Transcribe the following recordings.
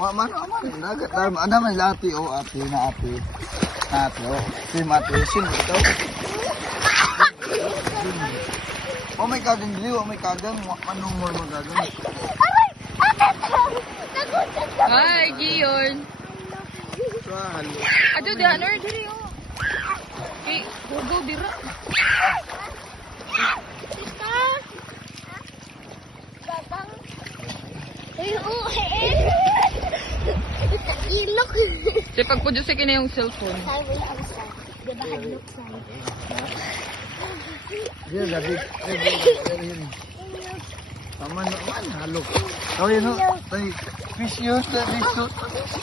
Wa man aman dagat dam ana man lati o ati na ati. Ati o. Si mati sin ito. Oh my god, hindi oh my god, manumor mo gagan. Hi, Gion. Halo. Aduh, dia lor diri oh. Okay, go dira. Ilok. Di pagpudyo sa kina yung cellphone. Dia gabi. Aman naman halo. Oh yun no. Tay fish yun, fish yun. Fish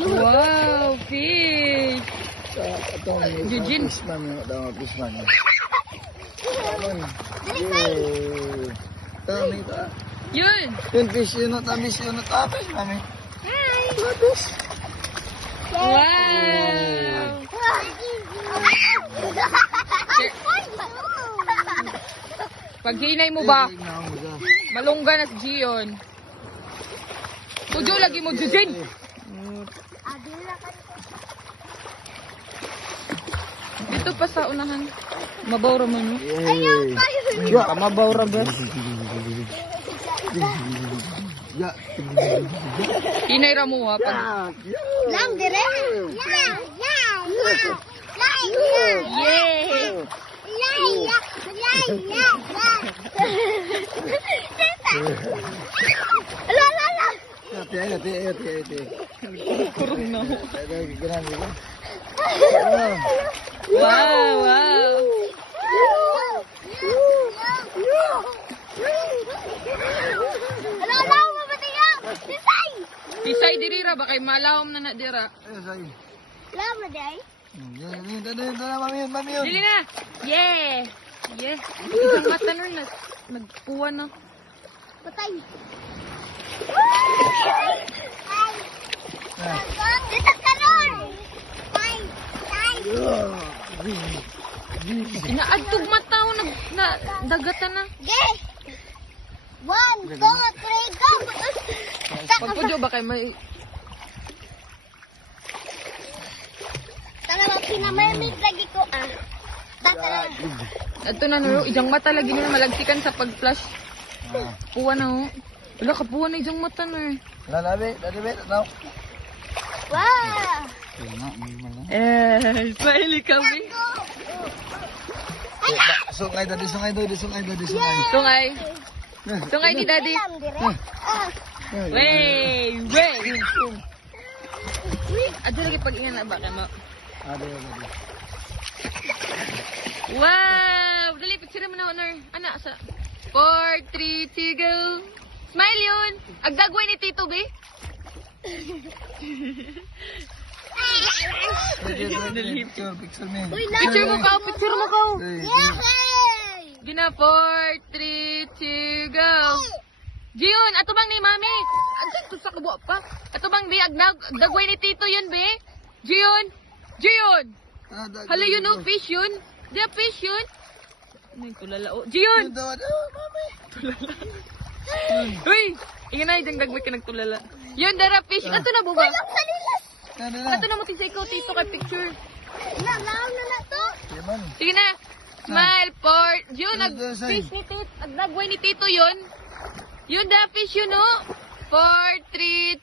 yun. Wow, fish. Eugene. Fishman yun, daw fishman yun. Tami ta. Yun. Yun fish yun, tamis yun, tamis mami. Tamis. Wow. Pag hinay mo ba? Malungga na si Gion. Tudyo lagi mo, Eugene. Dito pa sa unahan. Mabawra man. Yay. Ya, mabawra ba? Ya. Hinay ra mo ha. Pag... Lang dire. Yay! Hati. Kurong na ho. Ganun. Wow, wow. Tisay diri ra ba kay malawom na dira. Lama day. Mami yun. Dili na. Yeah. Yeah. Isang mata nun nagkuha na. Patay. Dito ka nun. Inaadtog mata ko na dagatan na. Okay. 1, 2, 3, go. Pagpudyo ba kay may Tara, pinamamig lagi ko Tara. adto na no, ijang mata lagi na malagsikan sa pag-flash. Puwa na ho. Wala ka puwa na ijang mata na. Lalabi, now. Wow. Smiley kami. Sungay. Sungay ni Daddy. Wey. Adto lagi pag-ingan na ba kay mo? Wow! Dali, picture mo na, Honor. Ana, sa 4, 3, 2, go! Smile yun! Agdagway ni Tito, be? Picture me. Picture mo ka! Yay! Gina, 4, 3, 2, go! Gion, ato bang ni Mami? Agdagto sa kabuo pa. Ato bang, be? Agdagway ni Tito yun, be? Gion! Hala yun, no? Fish yun? Di fish yun? Ano yung tulala? Oh, Gion! Tulala. Uy! Inga na, idang dagway ka nagtulala. Yun, dara fish. Ato na, buba? Ato na mo sa ikaw, Tito, kay picture. Nalaw na to. Sige na. Smile for... Yun, nag-fish ni Tito. Nagdagway ni Tito yun. Yun, da fish yun, no? 4, 3,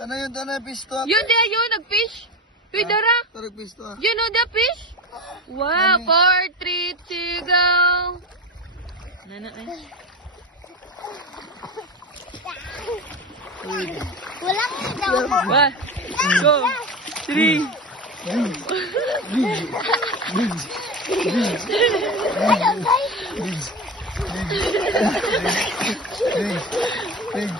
2... Ano yun, fish to? Yun, da yun, nag-fish. Uy, dara. Tarag fish to. Yun, no, da fish. Wow, 4, 3, 2, go. Nana, Wala ka daw. 1, go. 3. Big.